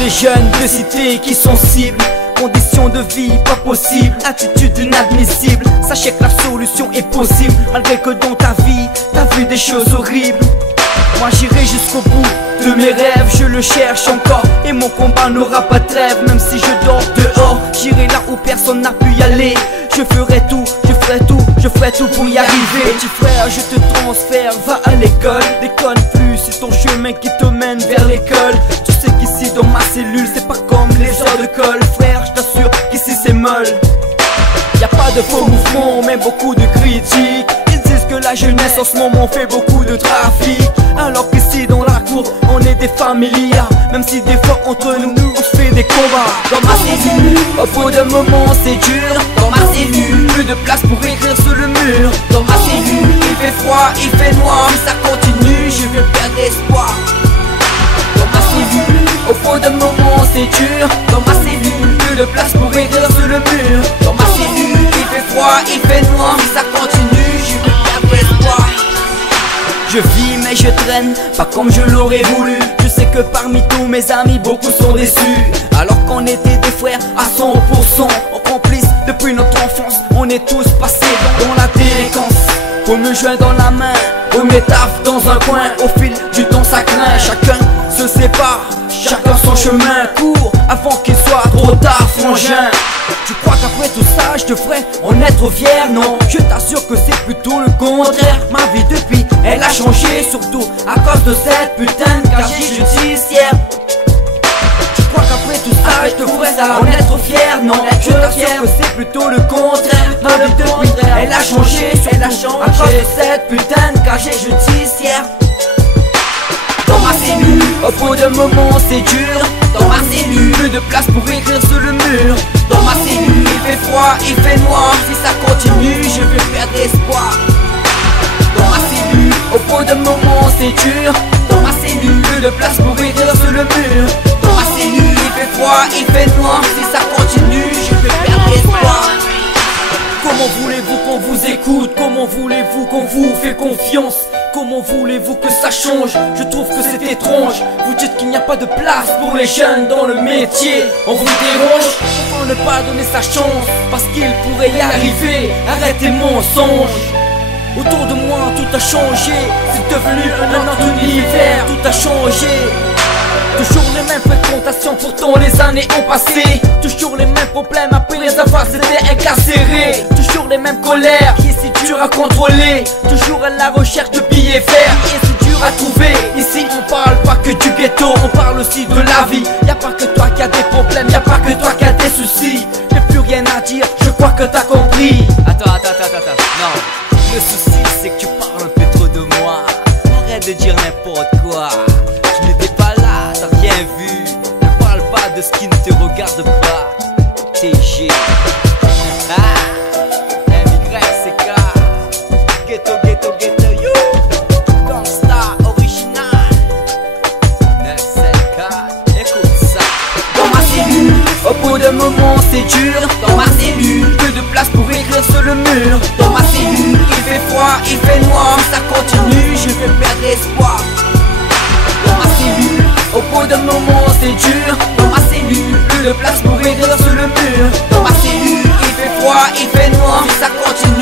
Les jeunes de cité qui sont cibles, conditions de vie pas possible, attitude inadmissible. Sachez que la solution est possible, malgré que dans ta vie t'as vu des choses horribles. Moi j'irai jusqu'au bout de mes rêves, je le cherche encore et mon combat n'aura pas de trêve. Même si je dors dehors, j'irai là où personne n'a pu y aller. Je ferai tout, je ferai tout, je ferai tout pour y arriver. Petit frère, je te transfère, va à l'école. Déconne plus, c'est ton chemin qui te mène vers l'école. Tu sais qu'ici dans ma cellule, c'est pas comme les heures de colle. Frère, je t'assure qu'ici c'est molle. Y'a pas de faux mouvements, mais beaucoup de critiques. Ils disent que la jeunesse en ce moment fait beaucoup de trafic, alors qu'ici dans la cour, on est des familias. Même si des fois entre nous, on se fait des combats. Dans ma cellule, au bout d'un moment c'est dur. Dans ma cellule, plus de place pour écrire sur le mur. Dans ma cellule, il fait froid, il fait noir. Si ça continue, je vais perdre espoir. Dans ma cellule, au fond d'un moment c'est dur. Dans ma cellule, plus de place pour écrire sur le mur. Dans ma cellule, il fait froid, il fait noir. Si ça continue, je vais perdre espoir. Je vis mais je traîne, pas comme je l'aurais voulu. Je sais que parmi tous mes amis, beaucoup sont déçus. Alors qu'on était des frères à 100%, on complice depuis notre enfance. On est tous passés dans la délinquance. Faut me joindre dans la main, au métaf dans un coin. Au fil du temps ça craint, chacun se sépare, chacun son chemin court avant qu'il soit trop tard, frangin. Tu crois qu'après tout ça je devrais en être fier? Non, je t'assure que c'est plutôt le contraire. Ma vie depuis, elle a changé, surtout à cause de cette putain de casier judiciaire. Tu crois qu'après tout ça je devrais en être fier? Non, je t'assure que c'est plutôt le contraire. Ma vie depuis, elle a changé, surtout à cause de cette putain de casier judiciaire. Dans ma cellule, au bout d'un moment c'est dur. Dans ma cellule, plus de place pour écrire sur le mur. Dans ma cellule, il fait froid, il fait noir. Si ça continue, je vais perdre espoir. Dans ma cellule, au bout d'un moment c'est dur. Dans ma cellule, plus de place pour écrire sur le mur. Dans ma cellule, il fait froid, il fait noir. Si ça continue, je vais perdre espoir. Comment voulez-vous qu'on vous écoute? Comment voulez-vous qu'on vous fait confiance? Comment voulez-vous que ça change? Je trouve que c'est étrange. Vous dites qu'il n'y a pas de place pour les jeunes dans le métier. On vous dérange? Pourquoi ne pas donner sa chance? Parce qu'il pourrait y arriver. Arrêtez mensonges. Autour de moi tout a changé. C'est devenu un autre univers. Tout a changé. Toujours les mêmes fréquentations, pourtant les années ont passé. Toujours les mêmes problèmes, après les avoir c'était incarcéré. Toujours les mêmes colères, qui est si dur à contrôler. Toujours à la recherche de billets verts, qui est si dur à trouver. Ici on parle pas que du ghetto, on parle aussi de la vie. Y'a pas que toi qui as des problèmes, y'a pas que toi qui as des soucis. J'ai plus rien à dire, je crois que t'as compris. Attends, non. Le souci c'est que tu parles un peu trop de moi. Arrête de dire n'importe quoi. Je n'étais pas là, t'as rien vu. Ne parle pas de ce qui ne te regarde pas. TG MYCK Ghetto, ghetto, ghetto, you Gangsta original 974, écoute ça. Dans ma cellule, au bout d'un moment c'est dur. Dans ma cellule, peu de place pour écrire sur le mur. Dans ma cellule, il fait froid, il fait noir. Si ça continue, je vais perdre espoir. Dans ma cellule, au bout d'un moment c'est dur. Dans ma cellule, plus de place pour écrire sur le mur. Dans ma cellule, il fait froid, il fait noir. Si ça continue